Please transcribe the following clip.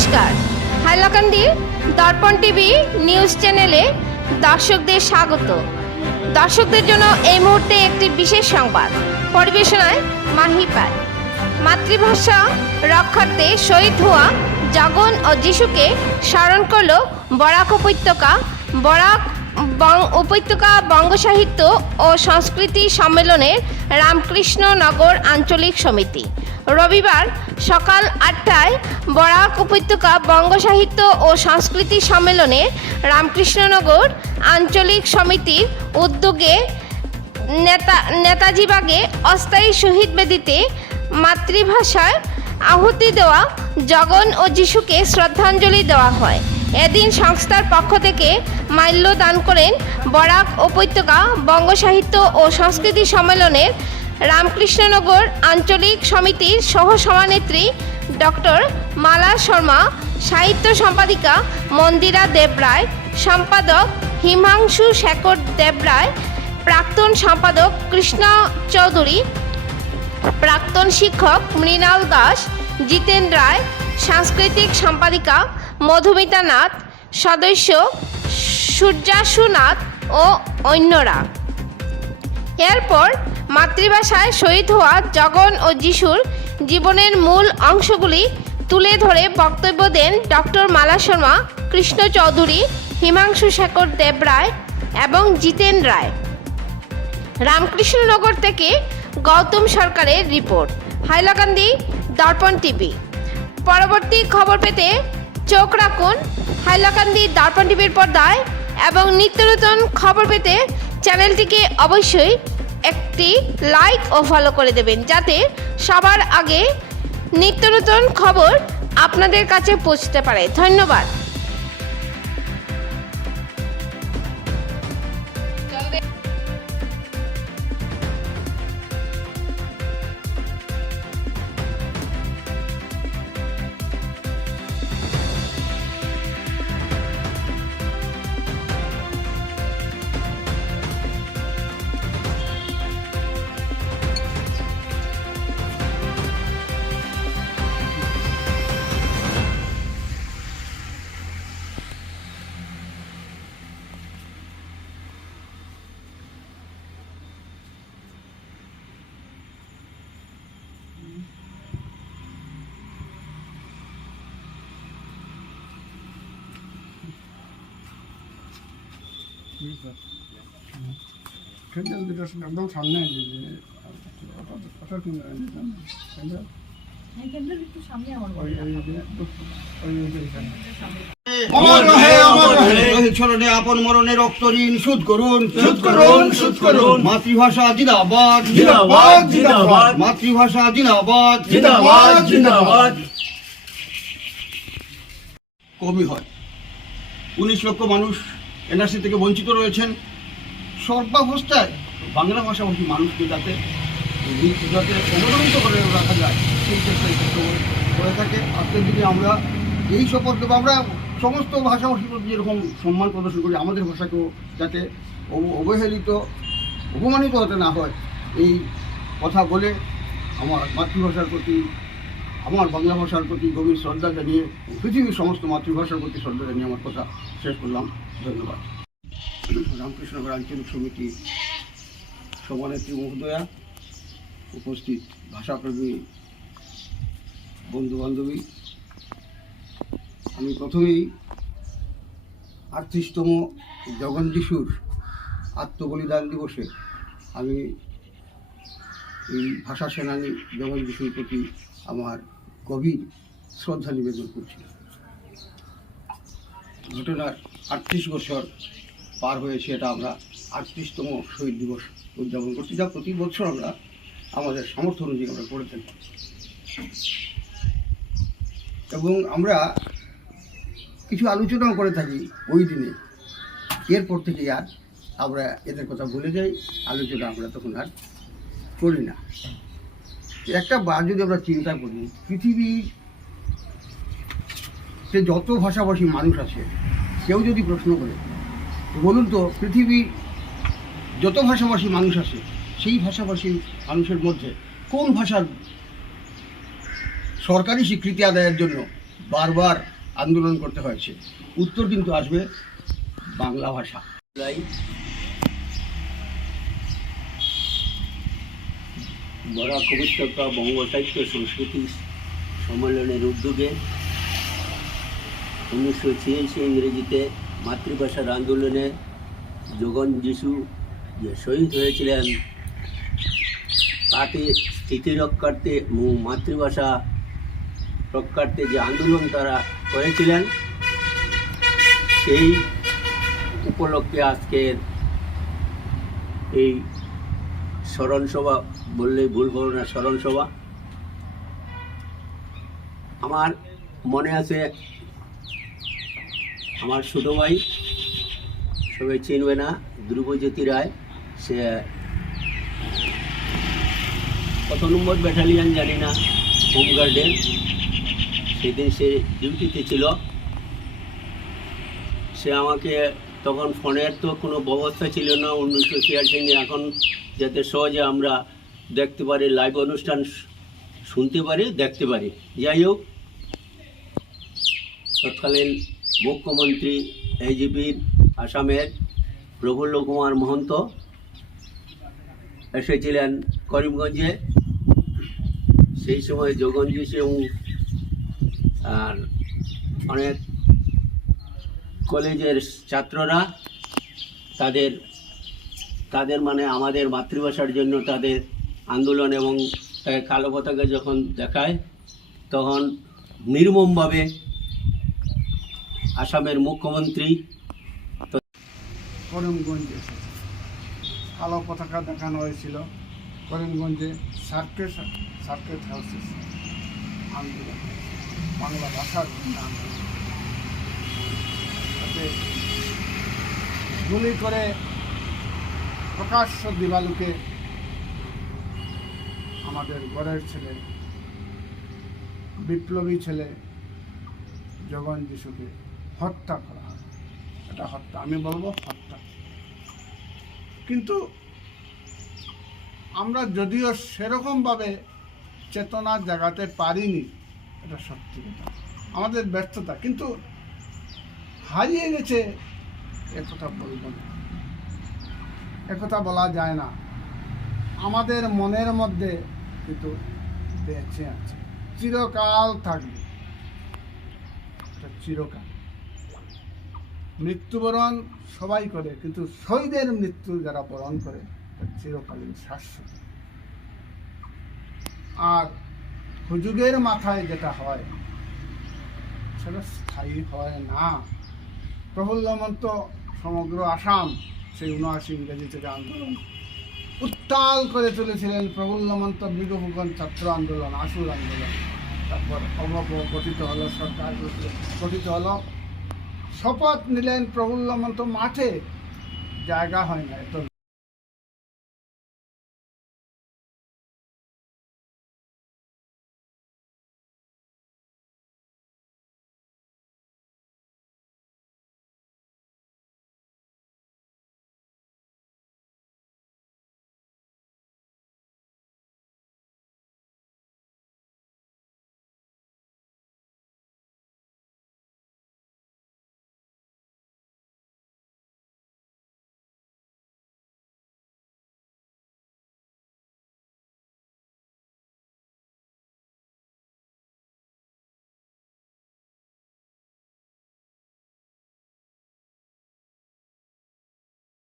নমস্কার, হাইলাকান্দি দর্পণ TV news চ্যানেলে দর্শকদের স্বাগত। দর্শকদের জন্য এই মুহূর্তে একটি বিশেষ সংবাদ পরিবেশনায় মাহি পাল। মাতৃভাষা রক্ষার্থে শহীদ হওয়া জগন ও যিশুকে স্মরণ করল বরাক উপত্যকা বঙ্গ সাহিত্য ও সংস্কৃতি সম্মেলনের রামকৃষ্ণনগর আঞ্চলিক সমিতি। রবিবার সকাল ৮টায় বরাক উপত্যকা বঙ্গ সাহিত্য ও সংস্কৃতি সম্মেলনে রামকৃষ্ণনগর আঞ্চলিক সমিতির উদ্যোগে নেতাজিবাগে অস্থায়ী শহীদ বেদিতে মাতৃভাষায় আহুতি দেওয়া জগন ও যিশুকে শ্রদ্ধাঞ্জলি দেওয়া হয়। এদিন সংস্থার পক্ষ থেকে মাল্য দান করেন বরাক উপত্যকা বঙ্গ সাহিত্য ও সংস্কৃতি সম্মেলনের রামকৃষ্ণনগর আঞ্চলিক সমিতির সহ সভানেত্রী ডক্টর মালা শর্মা, সাহিত্য সম্পাদিকা মন্দিরা দেবরায়, সম্পাদক হিমাংশু শেখর দেবরায়, প্রাক্তন সম্পাদক কৃষ্ণ চৌধুরী, প্রাক্তন শিক্ষক মৃণাল দাস, জিতেন রায়, সাংস্কৃতিক সম্পাদিকা মধুমিতা নাথ, সদস্য সূর্যাশু নাথ ও অন্যরা। এরপর মাতৃভাষায় শহীদ হওয়া জগন ও যিশুর জীবনের মূল অংশগুলি তুলে ধরে বক্তব্য দেন ডক্টর মালা শর্মা, কৃষ্ণ চৌধুরী, হিমাংশু শেখর দেবরায় এবং জিতেন রায়। রামকৃষ্ণনগর থেকে গৌতম সরকারের রিপোর্ট, হাইলাকান্দি দর্পণ টিভি। পরবর্তী খবর পেতে চোখ রাখুন হাইলাকান্দি দর্পণ টিভির পর্দায় এবং নিত্য নতুন খবর পেতে চ্যানেলটিকে অবশ্যই একটি লাইক ও ফলো করে দেবেন, যাতে সবার আগে নিত্য নতুন খবর আপনাদের কাছে পৌঁছতে পারে। ধন্যবাদ। একদম সামনে আপন মরণে রক্ত ঋণ শোধ করুন, শোধ করুন, শোধ করুন। মাতৃভাষা জিন্দাবাদ, জিন্দাবাদ, জিন্দাবাদ। মাতৃভাষা জিন্দাবাদ, জিন্দাবাদ, জিন্দাবাদ। কমই হয়, 19 লক্ষ মানুষ এনআরসি থেকে বঞ্চিত রয়েছেন। সর্বাবস্থায় বাংলা ভাষাভাষী মানুষকে যাতে অনুরোধিত করে রাখা যায় সেই চেষ্টা করে থাকে। আজকের দিনে আমরা এই শপথ দেবো, আমরা সমস্ত ভাষাভাষীর প্রতি যেরকম সম্মান প্রদর্শন করি, আমাদের ভাষাকেও যাতে অবহেলিত অপমানিত হতে না হয়, এই কথা বলে আমার মাতৃভাষার প্রতি, আমার বাংলা ভাষার প্রতি গভীর শ্রদ্ধা জানিয়ে, পৃথিবীর সমস্ত মাতৃভাষার প্রতি শ্রদ্ধা জানিয়ে আমার কথা শেষ করলাম। ধন্যবাদ। রামকৃষ্ণনগর আঞ্চলিক সমিতি সভানেত্রী মহোদয়া, উপস্থিত ভাষাপ্রেমী বন্ধুবান্ধবী, আমি প্রথমেই 38তম জগন যিশুর আত্মবলিদান দিবসে আমি এই ভাষা সেনানী জগন যিশুর প্রতি আমার গভীর শ্রদ্ধা নিবেদন করছি। ঘটনার 38 বছর পার হয়েছে, এটা আমরা 38তম শহীদ দিবস উদযাপন করছি, যা প্রতি বছর আমরা আমাদের সামর্থ্য অনুযায়ী আমরা করে থাকি। এবং আমরা কিছু আলোচনাও করে থাকি ওই দিনে। এরপর থেকে আর আমরা এদের কথা ভুলে যাই, আলোচনা আমরা তখন আর করি না। একটা বার যদি আমরা চিন্তা করি, পৃথিবীতে যত ভাষাভাষী মানুষ আছে, কেউ যদি প্রশ্ন করে বলুন তো পৃথিবীর যত ভাষাভাষী মানুষ আছে, সেই ভাষাভাষী মানুষের মধ্যে কোন ভাষার সরকারি স্বীকৃতি আদায়ের জন্য বারবার আন্দোলন করতে হয়েছে। উত্তর কিন্তু আসবে বাংলা ভাষা। বরাক উপত্যকা বঙ্গ সাহিত্য সংস্কৃতি সম্মেলনের উদ্যোগে 1986 ইংরেজিতে মাতৃভাষার আন্দোলনে যোগন যিশু যে শহীদ হয়েছিলেন, তাকে স্থিতি রক্ষার্থে মাতৃভাষা রক্ষার্থে যে আন্দোলন তারা করেছিলেন, সেই উপলক্ষে আজকের এই স্মরণসভা বললেই ভুল হবে না। স্মরণসভা আমার মনে আছে, আমার ছোটো ভাই, সবাই চিনবে না, ধ্রুবজ্যোতি রায়, সে কত নম্বর ব্যাটালিয়ান জানি না, হোমগার্ডের, সেদিন সে ডিউটিতে ছিল। সে আমাকে তখন ফোনের তো কোনো ব্যবস্থা ছিল না 1986, এখন যাতে সহজে আমরা দেখতে পারি, লাইভ অনুষ্ঠান শুনতে পারি, দেখতে পারি। যাই হোক, তৎকালীন মুখ্যমন্ত্রী এজিপির আসামের প্রফুল্ল কুমার মহন্ত এসেছিলেন করিমগঞ্জে। সেই সময় যোগন যিশু আর অনেক কলেজের ছাত্ররা তাদের মানে আমাদের মাতৃভাষার জন্য তাদের আন্দোলন এবং তাকে কালো পতাকা যখন দেখায়, তখন নির্মমভাবে আসামের মুখ্যমন্ত্রী করিমগঞ্জে কালো পতাকা দেখানো হয়েছিল। করিমগঞ্জে সার্কেট হাউসে আন্দোলন, বাংলা ভাষার জন্য আন্দোলন। তাতে গুলি করে প্রকাশ্য দিবালুকে আমাদের গড়ের ছেলে, বিপ্লবী ছেলে যোগন যিশুকে হত্যা করা হয়। এটা হত্যা, আমি বলবো হত্যা। কিন্তু আমরা যদিও সেরকমভাবে চেতনা জাগাতে পারিনি, এটা সত্যি কথা, আমাদের ব্যর্থতা। কিন্তু হারিয়ে গেছে একথা বলব না, একথা বলা যায় না। আমাদের মনের মধ্যে কিন্তু বেঁচে আছে, চিরকাল থাকবে, এটা চিরকাল। মৃত্যুবরণ সবাই করে, কিন্তু শহীদের মৃত্যু যারা বরণ করে চিরকালীন শাশ্বত। আর হুজুগের মাথায় যেটা হয় সেটা স্থায়ী হয় না। প্রফুল্ল মহন্ত সমগ্র আসাম সেই 79 ইংরেজি থেকে আন্দোলন উত্তাল করে তুলেছিলেন। প্রফুল্ল মহন্ত বিগফুকন ছাত্র আন্দোলন, আসুর আন্দোলন, তারপর গঠিত হলো, সরকার গঠিত হলো, শপথ নিলেন প্রফুল্ল মহন্ত। মাঠে জায়গা হয় না, এত